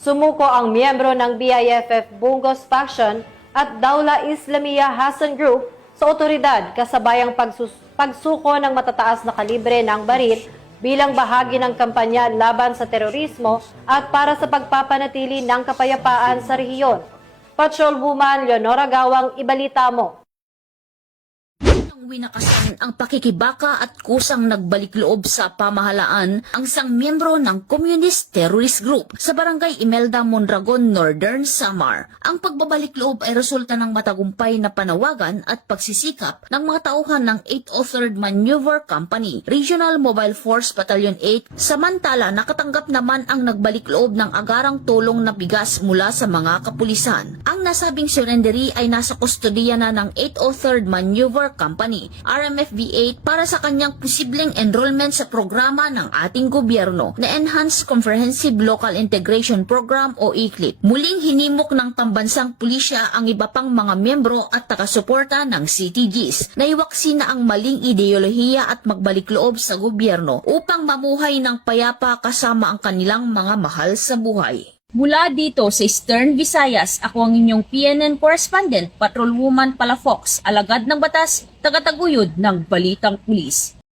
Sumuko ang miyembro ng BIFF Bungos Faction at Daula Islamiyah Hassan Group sa otoridad kasabayang pagsuko ng matataas na kalibre ng baril bilang bahagi ng kampanya laban sa terorismo at para sa pagpapanatili ng kapayapaan sa rehiyon. Patrolwoman Leonora Gawang, ibalita mo. Winakasan ang pakikibaka at kusang nagbalik loob sa pamahalaan ang isang miyembro ng Communist Terrorist Group sa Barangay Imelda, Mondragon, Northern Samar. Ang pagbabalik loob ay resulta ng matagumpay na panawagan at pagsisikap ng mga tauhan ng 803rd Maneuver Company, Regional Mobile Force Battalion 8, samantala nakatanggap naman ang nagbalik loob ng agarang tulong na bigas mula sa mga kapulisan. Ang nasabing surrendery ay nasa kustodiya na ng 803rd Maneuver Company, RMFB 8, para sa kanyang posibleng enrollment sa programa ng ating gobyerno na Enhanced Comprehensive Local Integration Program o ECLIP. Muling hinimok ng pambansang pulisya ang iba pang mga miyembro at takasuporta ng CTGs na iwaksi na ang maling ideolohiya at magbalik loob sa gobyerno upang mamuhay ng payapa kasama ang kanilang mga mahal sa buhay. Mula dito sa Eastern Visayas, ako ang inyong PNN correspondent, Patrolwoman Palafox, alagad ng batas, tagataguyod ng Balitang Pulis.